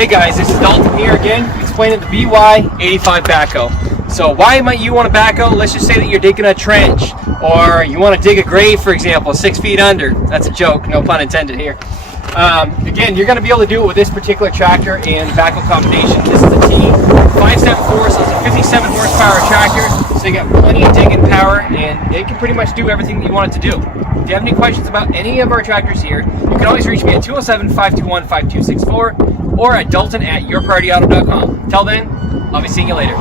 Hey guys, this is Dalton here again, explaining the BY85 Backhoe. So why might you want a backhoe? Let's just say that you're digging a trench, or you want to dig a grave, for example, 6 feet under. That's a joke, no pun intended here. Again, you're going to be able to do it with this particular tractor and backhoe combination. This is the T574, so it's a 57 horsepower tractor, so you got plenty of digging power, and it can pretty much do everything that you want it to do. If you have any questions about any of our tractors here, you can always reach me at 207-521-5264 or at dalton@yourpriorityauto.com. Till then, I'll be seeing you later.